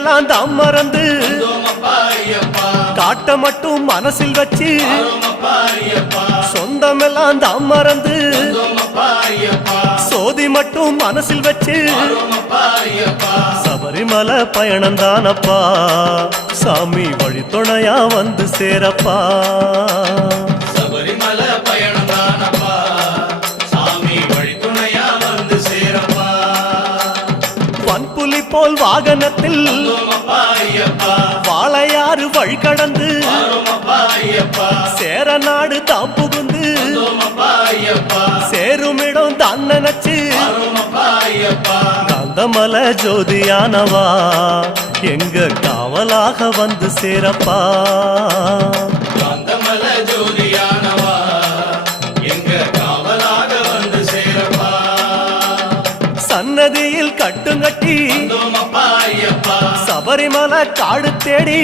எல்லாம் தான் மறந்து காட்ட மட்டும் மனசில் வச்சு சொந்தமெல்லாம் தான் மறந்து சோதி மட்டும் மனசில் வச்சு சபரிமலை பயணம் தானப்பா சாமி வழி துணையா வந்து சேரப்பா சபரிமலை பயணம் தானப்பா சாமி வழி துணையா வந்து சேரப்பா வன்புலி போல் வாகனத்தில் வாழையாறு வழி கடந்து சேர நாடு தாம் புகுந்து சேருமிடம் தான் நினைச்சு காந்தமலை ஜோதியானவா எங்க காவலாக வந்து சேரப்பா காந்தமலை ஜோதியானவா எங்க காவலாக வந்து சேரப்பா சன்னதியில் கட்டுங்கட்டி சபரிமலை காடு தேடி